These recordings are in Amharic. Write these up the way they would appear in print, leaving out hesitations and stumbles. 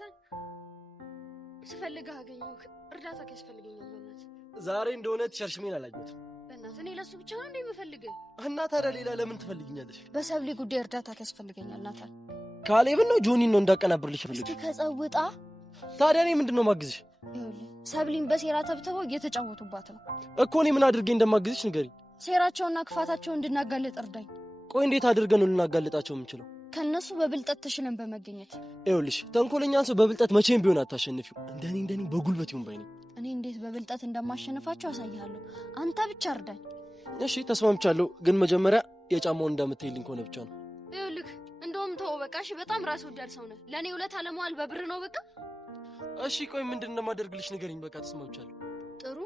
ናታን ስፈልግህ አገኘሁህ እርዳታ ያስፈልገኛል ማለት ዛሬ እንደሆነ ተሸርሽሜን አላየሁት በእናትህ እኔ ለሱ ብቻ ነው እንደምፈልግህ እና ታዲያ ሌላ ለምን ትፈልጊኛለሽ በሰብሊ ጉዳይ እርዳታ ያስፈልገኛል ናታን ካሌብ ነው ጆኒን ነው እንዳቀናብርልሽ ፈልግ እስቲ ከጸውጣ ታዲያ እኔ ምንድነው ማግዝሽ ሰብሊን በሴራ ተብተው እየተጫወቱባት ነው እኮ እኔ ምን አድርጌ እንደማግዝሽ ንገሪኝ ሴራቸውና ክፋታቸው እንድናጋለጥ እርዳኝ ቆይ እንዴት አድርገን ነው ልናጋለጣቸው የምንችለው ከነሱ በብልጠት ተሽለን በመገኘት ይኸውልሽ ተንኮለኛን ሰው በብልጠት መቼም ቢሆን አታሸንፊው እንደኔ በጉልበት ይሁን ባይኔ እኔ እንዴት በብልጠት እንደማሸንፋቸው አሳይሃለሁ አንተ ብቻ እርዳኝ እሺ ተስማምቻለሁ ግን መጀመሪያ የጫማውን እንደምትይልኝ ከሆነ ብቻ ነው ይኸውልህ እንደውም ተው በቃ እሺ በጣም ራስ ወዳድ ሰው ነህ ለኔ ውለታ ለማዋል በብር ነው በቃ እሺ ቆይ ምንድነው እንደማደርግልሽ ንገሪኝ በቃ ተስማምቻለሁ ጥሩ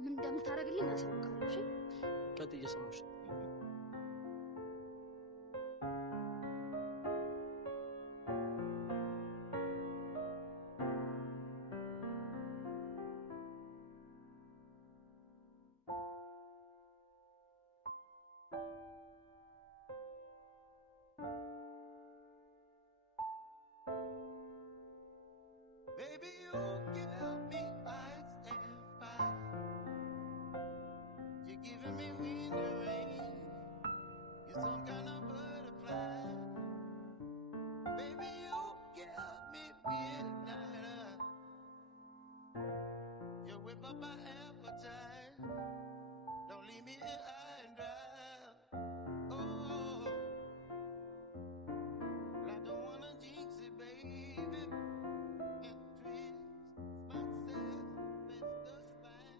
ምን እንደምታረግልኝ አሳውቃለሁ እሺ ቀጥ እየሰማሽ Baby, you give me ice and fire. You're giving me wind and rain. You're some kind of butterfly. Baby, you give me midnight. You whip up my appetite. Don't leave me here high and dry. Oh, I don't wanna jinx it, baby.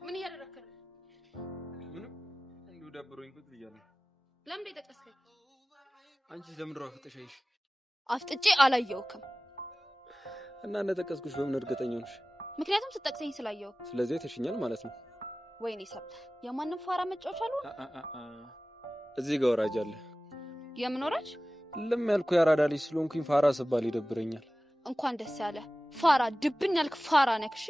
ምን ያደረክ ነው? ምንም እንደው ደብሮኝ ቁጥ ብያለሁ። ለምን ደጠቀስከኝ? አንቺ ለምንድነው አፍጥጨሽ? አፍጥጬ አላየውክም። እና እንደጠቀስኩሽ በምን እርግጠኛ ነሽ? ምክንያቱም ስትጠቅሰኝ ስላየው። ስለዚህ ተሽኛል ማለት ነው። ወይኔ ሰብለ የማንም ፋራ መጫወቻ አሉ? እዚህ ጋር ወራጅ አለ። የምን ወራጅ? ለም ያልኩ ያራዳ ልጅ ስለሆንኩኝ ፋራ ስባል ይደብረኛል። እንኳን ደስ ያለ ፋራ ድብኝ ያልክ ፋራ ነህ እሺ?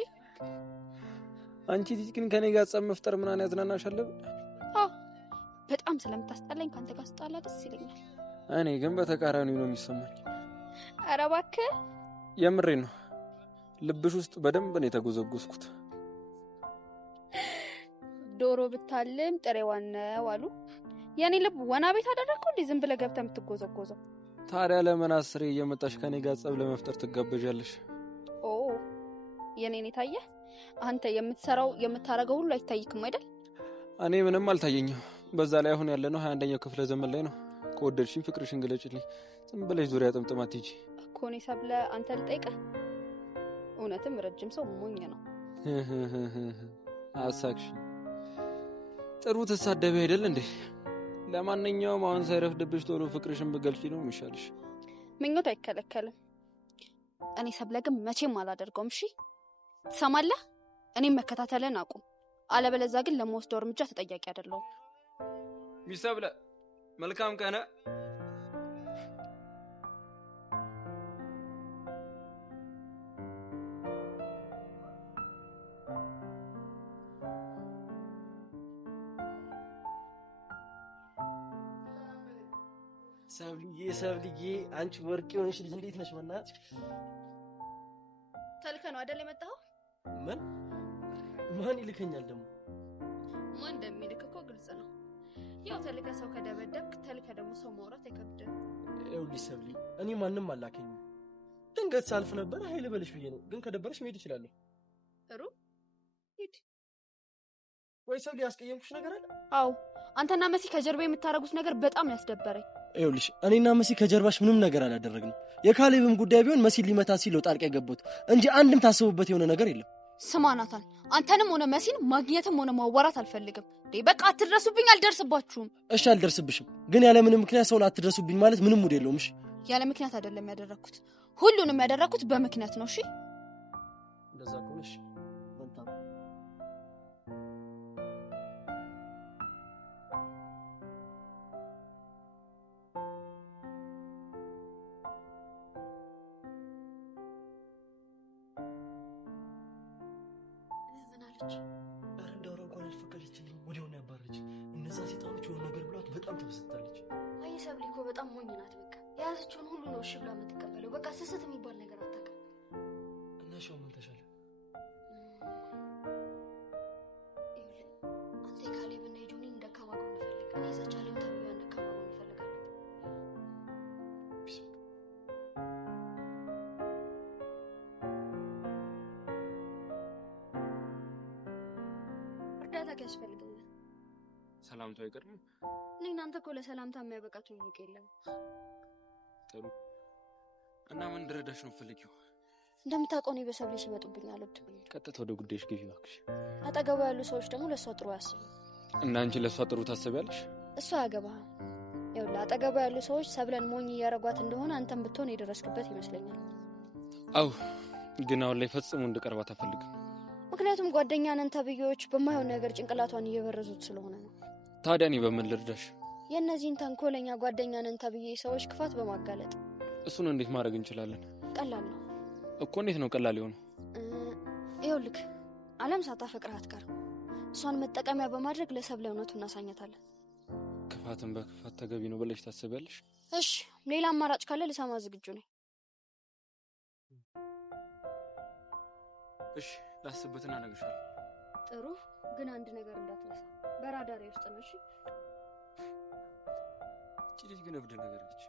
አንቺ ልጅ ግን ከኔ ጋር ጸብ መፍጠር ምናን ያዝናናሻል? በጣም ስለምታስጠላኝ ካንተ ጋር ስጣላ ደስ ይለኛል። እኔ ግን በተቃራኒው ነው የሚሰማኝ። ኧረ እባክህ የምሬን ነው። ልብሽ ውስጥ በደንብ ነው የተጎዘጎዝኩት። ዶሮ ብታልም ጥሬዋን ነው አሉ። የኔ ልብ ወና ቤት አደረከው እንዴ ዝም ብለህ ገብተህ የምትጎዘጎዘው? ታዲያ ለምን አስሬ እየመጣሽ ከኔ ጋር ጸብ ለመፍጠር ትጋበዣለሽ? ኦ የኔን ታየህ? አንተ የምትሰራው የምታረገው ሁሉ አይታይክም አይደል? እኔ ምንም አልታየኝም። በዛ ላይ አሁን ያለነው 21ኛው ክፍለ ዘመን ላይ ነው። ከወደድሽኝ ፍቅርሽን ግለጭልኝ። ዝም ብለሽ ዙሪያ ጥምጥማት ሂጂ እኮ ነው ሰብለ አንተ ልጠይቅህ። እውነትም ረጅም ሰው ሞኝ ነው። አሳክሽ ጥሩ ተሳደበ አይደል እንዴ? ለማንኛውም አሁን ሳይረፍድብሽ ቶሎ ፍቅርሽን ብገልጪ ነው የሚሻልሽ። ምኞት አይከለከልም። እኔ ሰብለ ግን መቼም አላደርገውም። እሺ ትሰማለህ? እኔም መከታተልን አቁም። አለበለዚያ ግን ለመወስደው እርምጃ ተጠያቂ አይደለሁም። ሚሰብለ መልካም ቀነ ሰብልዬ አንቺ ወርቅ ሆነሽ ልጅ እንዴት ነሽ? በእናትሽ ተልከ ነው አይደል የመጣው? ማን ይልከኛል ደግሞ? ማን እንደሚልክ እኮ ግልጽ ነው። ያው ተልከ ሰው ከደበደብክ ተልከ ደግሞ ሰው ማውራት አይከብድም። ይኸውልሽ ሰብሊ እኔ ማንንም አላከኝም። ድንገት ሳልፍ ነበር ኃይል በልሽ ብዬ ነው። ግን ከደበረሽ መሄድ እችላለሁ። ጥሩ ሂድ። ወይ ሰብሊ ያስቀየምኩሽ ነገር አለ? አዎ አንተና መሲ ከጀርባ የምታረጉት ነገር በጣም ያስደበረኝ። ይኸውልሽ እኔና መሲ ከጀርባሽ ምንም ነገር አላደረግንም። የካሌብም ጉዳይ ቢሆን መሲ ሊመታ ሲለው ጣልቃ የገባሁት እንጂ አንድም ታስቡበት የሆነ ነገር የለም። ስማ ናታን አንተንም ሆነ መሲን ማግኘትም ሆነ ማዋራት አልፈልግም። በቃ አትድረሱብኝ፣ አልደርስባችሁም። እሺ አልደርስብሽም፣ ግን ያለ ምንም ምክንያት ሰውን አትድረሱብኝ ማለት ምንም ሙድ የለውም። እሺ ያለ ምክንያት አይደለም ያደረኩት፣ ሁሉንም ያደረኩት በምክንያት ነው። እሺ እንደዛ ከሆነ እሺ እንደውም እንኳን አልፈቀደችልኝ ወዲያውኑ ያባረች። እነዛ ሴጣኖች የሆነ ነገር ብሏት በጣም ተበስታለች። አይ ሰብሊ እኮ በጣም ሞኝ ናት። በቃ የያዘችውን ሁሉ ነው እሺ ብላ የምትቀበለው። በቃ ስስት የሚባል ነገር አታውቅም። እሺ ምን ተሻለ? አንተ ካሌብና ጆኒን ደካማ ጎን ፈልግ። እኔ ዘቻለም ታቢያን ደካማ ጎን ፈልጋለሁ። እርዳታ ያስፈልጋል። ሰላምታው አይቀርም። እኔ እናንተ እኮ ለሰላምታ የሚያበቃ ትውውቅ የለም። ጥሩ እና ምን እንድረዳሽ ነው ፈልጊው? እንደምታውቀው ነው በሰው ላይ ሲመጡብኝ አልወድም። ቀጥታ ወደ ጉዳይሽ ግቢ እባክሽ። አጠገቡ ያሉ ሰዎች ደግሞ ለሷ ጥሩ ያስቡ እና አንቺ ለሷ ጥሩ ታስቢያለሽ? እሷ ያገባሃል። ይኸውልህ አጠገቡ ያሉ ሰዎች ሰብለን ሞኝ እያረጓት እንደሆነ አንተም ብትሆን የደረስክበት ይመስለኛል። አው ግን አሁን ላይ ፈጽሞ እንድቀርባት አልፈልግም። ምክንያቱም ጓደኛ ነን ተብዬዎች በማይሆን ነገር ጭንቅላቷን እየበረዙት ስለሆነ ነው። ታዲያ እኔ በምን ልርዳሽ? የእነዚህን ተንኮለኛ ጓደኛ ነን ተብዬ ሰዎች ክፋት በማጋለጥ። እሱን እንዴት ማድረግ እንችላለን? ቀላል ነው እኮ። እንዴት ነው ቀላል የሆነው? ይኸውልህ አለም ሳታፈቅርህ አትቀርም። እሷን መጠቀሚያ በማድረግ ለሰብለ እውነቱን እናሳኛታለን። ክፋትን በክፋት ተገቢ ነው ብለሽ ታስቢያለሽ? እሺ ሌላ አማራጭ ካለ ልሰማ ዝግጁ ነኝ። እሺ ላስብበትና እነግርሻለሁ። ጥሩ ግን አንድ ነገር እንዳትረሳ፣ በራዳሬ ውስጥ ነው። እሺ እቺ ልጅ ግን እብድ ነገር ነች።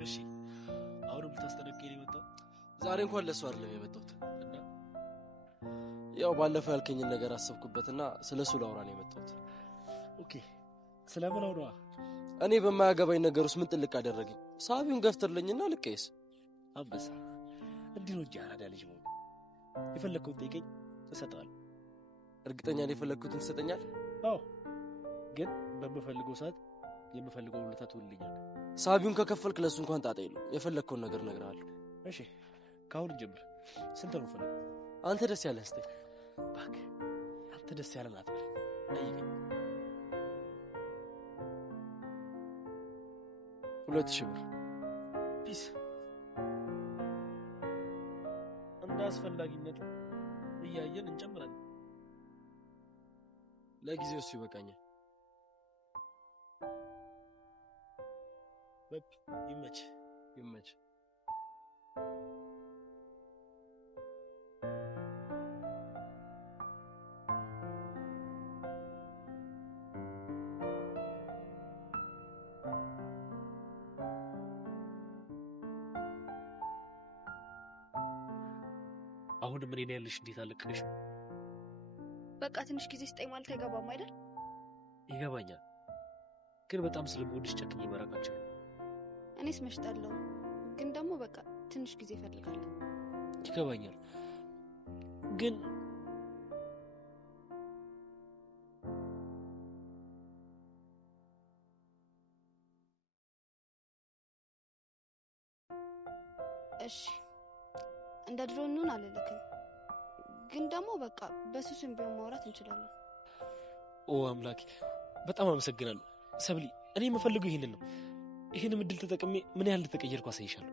እሺ አሁንም ልታስጠነቅቀኝ የመጣው? ዛሬ እንኳን ለሱ አይደለም የመጣሁት። እና ያው ባለፈው ያልከኝን ነገር አሰብኩበትና ስለሱ ላውራ ነው የመጣሁት። ኦኬ ስለምን አውራ? እኔ በማያገባኝ ነገር ውስጥ ምን ጥልቅ አደረገኝ? ሳቢውን ገፍትርልኝና ልቀይስ። አንበሳ እንዲህ ነው እንጂ አራዳ ልጅ ነው። የፈለግከውን ጠይቀኝ እሰጥሃለሁ። እርግጠኛ ነኝ የፈለግኩትን ትሰጠኛለህ? አዎ ግን በምፈልገው ሰዓት የምፈልገው ሁለታ ትውልኛለህ። ሳቢውን ከከፈልክ ለሱ እንኳን ጣጣ የለውም። የፈለግከውን ነገር እነግርሃለሁ። እሺ ካሁን ጀምር። ስንት ነው ፈልግ? አንተ ደስ ያለህ ስጠኝ። እባክህ አንተ ደስ ያለህ አትበል። ጠይቀኝ። 2000 ብር ፒስ። እንደ አስፈላጊነቱ እያየን እንጨምራለን። ለጊዜው እሱ ይበቃኛል። ይመች ይመች። አሁን ምን ያለሽ? እንዴት አለቀሽ? በቃ ትንሽ ጊዜ ስጠኝ ማለት አይገባም አይደል? ይገባኛል፣ ግን በጣም ስለምወድሽ ጨክኜ መራቃቸው። እኔስ መሽጣለሁ፣ ግን ደግሞ በቃ ትንሽ ጊዜ እፈልጋለሁ። ይገባኛል፣ ግን እሺ እንደ ድሮ እንሆን አልልክም፣ ግን ደግሞ በቃ በሱስም ቢሆን ማውራት እንችላለን። ኦ አምላኬ በጣም አመሰግናለሁ ሰብሊ። እኔ የምፈልገው ይሄንን ነው። ይሄን እድል ተጠቅሜ ምን ያህል ተቀየርኩ አሳይሻለሁ።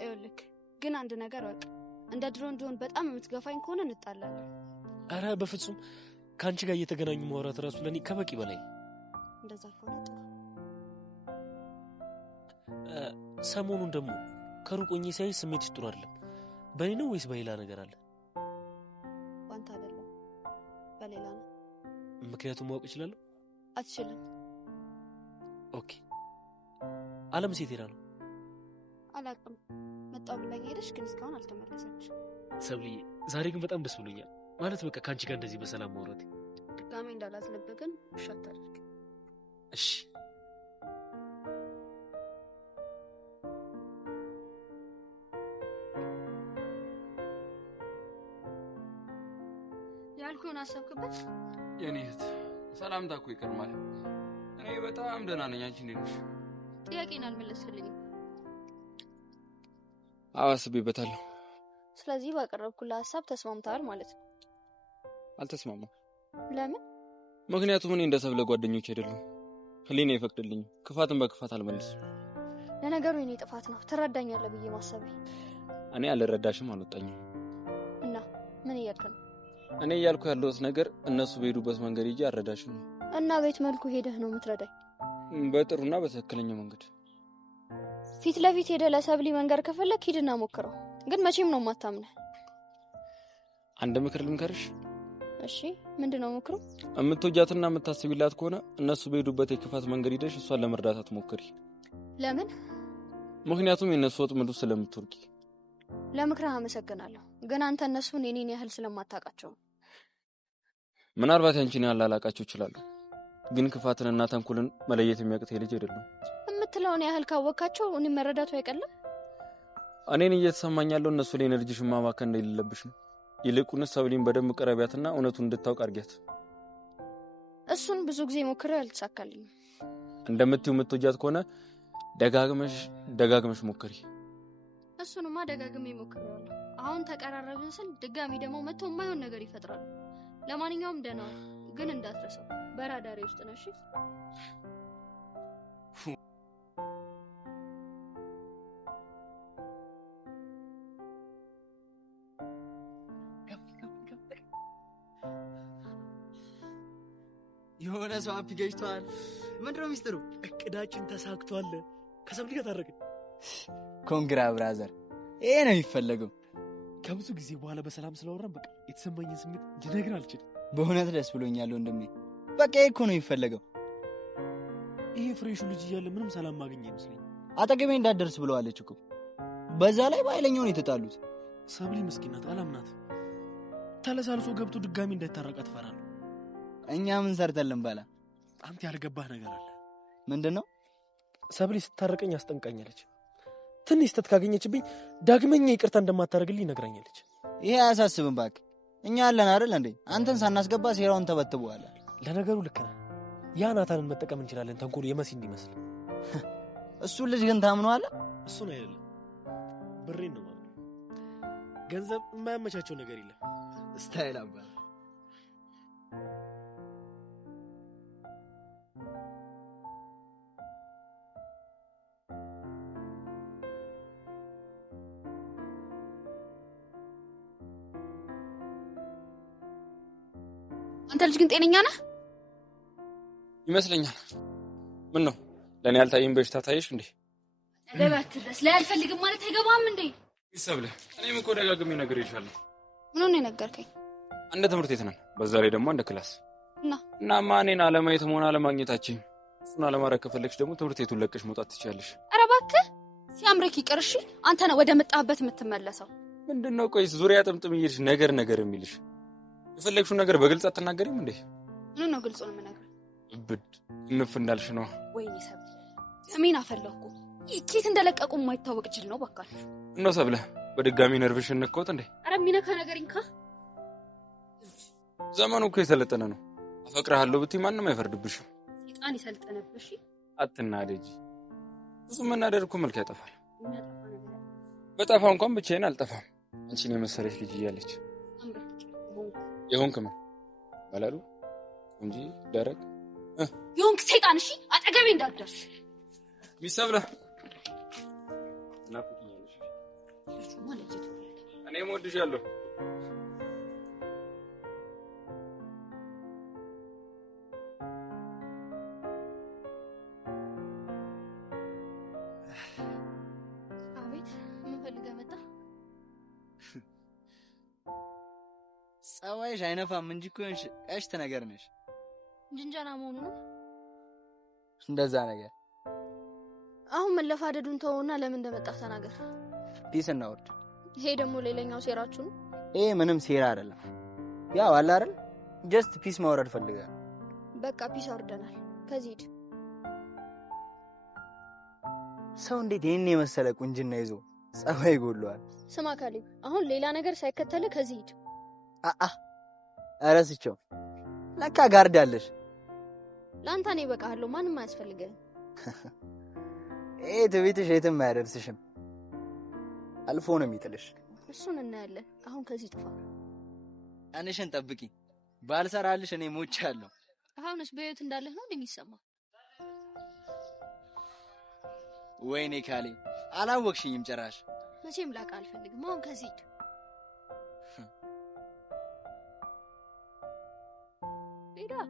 ይኸውልህ ግን አንድ ነገር ወቅ እንደ ድሮ እንደሆን በጣም የምትገፋኝ ከሆነ እንጣላለን። አረ በፍጹም ካንቺ ጋር እየተገናኙ ማውራት ራሱ ለኔ ከበቂ በላይ። እንደዛ ከሆነ ጥሩ። ሰሞኑን ደግሞ ከሩቆኝ ሳይ ስሜትሽ ጥሩ አይደለም። በእኔ ነው ወይስ በሌላ ነገር አለ? ዋንታ አይደለም በሌላ ነው። ምክንያቱም ማወቅ እችላለሁ? አትችልም። ኦኬ አለም ሴት ሄዳ ነው? አላውቅም። መጣው ብላኝ ሄደች፣ ግን እስካሁን አልተመለሰች። ሰብልዬ ዛሬ ግን በጣም ደስ ብሎኛል። ማለት በቃ ካንቺ ጋር እንደዚህ በሰላም ማውራት። ድጋሜ እንዳላዝነብህ ግን እሺ አታድርግ። እሺ ያልኩህን አሰብክበት? የኔ እህት ሰላምታ እኮ ይቀርማል። እኔ በጣም ደህና ነኝ። አንቺ እንዴት ነሽ? ጥያቄን አልመለስክልኝም። አስቤበታለሁ። ስለዚህ ባቀረብኩልህ ሀሳብ ተስማምተሃል ማለት ነው? አልተስማማም። ለምን? ምክንያቱም እኔ እንደ ሰብለ ጓደኞች አይደለም። ህሊና አይፈቅድልኝም። ክፋትን በክፋት አልመልስም። ለነገሩ የኔ ጥፋት ነው። ትረዳኛለህ ብዬ ማሰቤ። እኔ አልረዳሽም አልወጣኝም። እና ምን እያልክ ነው? እኔ እያልኩ ያለሁት ነገር እነሱ በሄዱበት መንገድ ሂጂ አረዳሽም እና ቤት መልኩ ሄደህ ነው የምትረዳኝ? በጥሩና በትክክለኛው መንገድ ፊት ለፊት ሄደህ ለሰብሊ መንገር ከፈለክ ሂድና ሞክረው። ግን መቼም ነው የማታምነህ። አንድ ምክር ልምከርሽ። እሺ ምንድነው ምክሩ? የምትወጃትና የምታስቢላት ከሆነ እነሱ በሄዱበት የክፋት መንገድ ሂደሽ እሷን ለመርዳት አትሞክሪ። ለምን? ምክንያቱም የነሱ ወጥመድ ውስጥ ስለምትወርቂ። ለምክርህ አመሰግናለሁ፣ ግን አንተ እነሱን የኔን ያህል ስለማታውቃቸው። ምናልባት ያንቺን ያህል ላላቃቸው ይችላሉ፣ ግን ክፋትንና ተንኮልን መለየት የሚያቅት ልጅ አይደለም። የምትለውን ያህል ካወቃቸው እኔ መረዳቱ አይቀርም። እኔን እየተሰማኝ ያለው እነሱ ላይ ኤነርጂሽን ማባከን እንደሌለብሽ ነው። ይልቁንስ ሰብሊን በደንብ ቀረቢያትና እውነቱን እንድታውቅ አድርጊያት። እሱን ብዙ ጊዜ ሞክሬ አልተሳካልኝም። እንደምትዩ የምትወጃት ከሆነ ደጋግመሽ ሞክሪ። እሱንማ ደጋግሜ ሞክሬዋለሁ። አሁን ተቀራረብን ስል ድጋሚ ደግሞ መጥቶ የማይሆን ነገር ይፈጥራል። ለማንኛውም ደህና ግን እንዳትረሳው በራዳሪ ውስጥ ነሽ። የሆነ ሰው አፕ ገጭቷል። ምንድነው ሚስጥሩ? እቅዳችን ተሳክቷል። ከሰብሊ ጋር ታረቅን። ኮንግራ ብራዘር፣ ይሄ ነው የሚፈለገው። ከብዙ ጊዜ በኋላ በሰላም ስለወራን በቃ የተሰማኝን ስሜት ልነግር አልችልም። በእውነት ደስ ብሎኛል ወንድሜ። በቃ ይሄ እኮ ነው የሚፈለገው። ይሄ ፍሬሹ ልጅ እያለ ምንም ሰላም ማግኘት አይመስለኝም። አጠገቤ እንዳትደርስ ብለዋለች እኮ። በዛ ላይ በኃይለኛው ነው የተጣሉት። ሰብሊ ምስኪናት፣ አላምናት። ተለሳልሶ ገብቶ ድጋሚ እንዳይታረቃ ትፈራለሁ። እኛ ምን ሰርተልን ባላ? አንተ ያልገባህ ነገር አለ። ምንድነው? ሰብሊ ስታረቀኝ አስጠንቃኛለች። ትንሽ ስተት ካገኘችብኝ ዳግመኛ ይቅርታ እንደማታደርግልኝ ነግራኛለች። ይሄ አያሳስብም እባክህ። እኛ አለን አይደል እንዴ? አንተን ሳናስገባ ሴራውን ተበትበዋል። ለነገሩ ልክ ነህ። ያ ናታንን መጠቀም እንችላለን፣ ተንኮሉ የመሲ እንዲመስል። እሱ ልጅ ግን ታምነዋለህ? እሱን አይደለም ብሬን ነው ማለት። ገንዘብ የማያመቻቸው ነገር የለም። ስታይል አባ አንተ ልጅ ግን ጤነኛ ነህ ይመስለኛል። ምን ነው ለኔ ያልታየኝ በሽታ ታየሽ እንዴ? ለባትረስ ላይ አልፈልግም ማለት አይገባም እንዴ? ይሰብለ እኔም እኮ ደጋግሜ ነገር ይሻላል። ምን ነው የነገርከኝ? አንድ ትምህርት ቤት ነን፣ በዛ ላይ ደግሞ አንድ ክላስ እና ማኔን አለማየት ሆነ አለማግኘታችን። እሱን አለማረግ ከፈለግሽ ደግሞ ትምህርት ቤቱን ለቀሽ መውጣት ትችያለሽ። ኧረ እባክህ ሲያምርክ ይቅርሽ። አንተ ነህ ወደ መጣህበት የምትመለሰው። ምንድነው ቆይስ ዙሪያ ጥምጥም ይልሽ ነገር የሚልሽ? የፈለግሽው ነገር በግልጽ አትናገሪም እንዴ? ምን ነው ግልጹን የምነግርህ? እብድ እንፍ እንዳልሽ ነው። ወይኔ ሰብለ ደሜን አፈለኩ። ኬት እንደለቀቁ የማይታወቅ ጅል ነው ባካችሁ። እነሆ ሰብለ በድጋሚ ነርቭሽ ነክቶት እንዴ? ኧረ የሚነካ ነገር እንካ። ዘመኑ እኮ የሰለጠነ ነው። አፈቅርሃለሁ ብትይ ማንም አይፈርድብሽም። ሰይጣን ይሰልጠነብሽ። አትናደጂ። ብዙ መናደድ እኮ መልክ ያጠፋል። በጠፋ እንኳን ብቻዬን አልጠፋም። አንቺን የመሰለች ልጅ እያለች የሆንክ ምን ባላሉ እንጂ ደረቅ የሆንክ ሰይጣን። እሺ አጠገቤ እንዳትደርስ። ሚሰብለ ናፍቆኛለሽ። እኔም ወድሻለሁ። አቤት ምን ፈልገህ መጣ? ጸባይሽ አይነፋም እንጂ እኮ ቀሽት ነገር ነሽ። ጅንጀና መሆኑ ነው እንደዛ ነገር። አሁን መለፋደዱን ተውና ለምን እንደመጣህ ተናገር። ፒስ እናወርድ። ይሄ ደግሞ ሌላኛው ሴራችሁ ነው። ይሄ ምንም ሴራ አይደለም። ያው አለ አይደል ጀስት ፒስ ማውረድ ፈልጋለሁ። በቃ ፒስ አውርደናል። ከዚህ ሂድ። ሰው እንዴት ይሄን የመሰለ ቁንጅና ይዞ ጸባይ ይጎለዋል? ስማ ካሌብ፣ አሁን ሌላ ነገር ሳይከተልህ ከዚህ ሂድ። አረስቸው ለካ ጋርድ አለሽ። ለአንተ እኔ እበቃለሁ፣ ማንም አያስፈልግህም። ትቤትሽ የትም አያደርስሽም፣ አልፎ ነው የሚጥልሽ። እሱን እናያለን። አሁን ከዚህ ጥፋ። አንሽን ጠብቂ። ባልሰራልሽ እኔ ሞቻለሁ። አሁንስ በህይወት እንዳለህ ነው እንደሚሰማ። ወይኔ ካሌ አላወቅሽኝም ጭራሽ። መቼም ላውቅ አልፈልግም። አሁን ከዚህ ሂድ። ጋር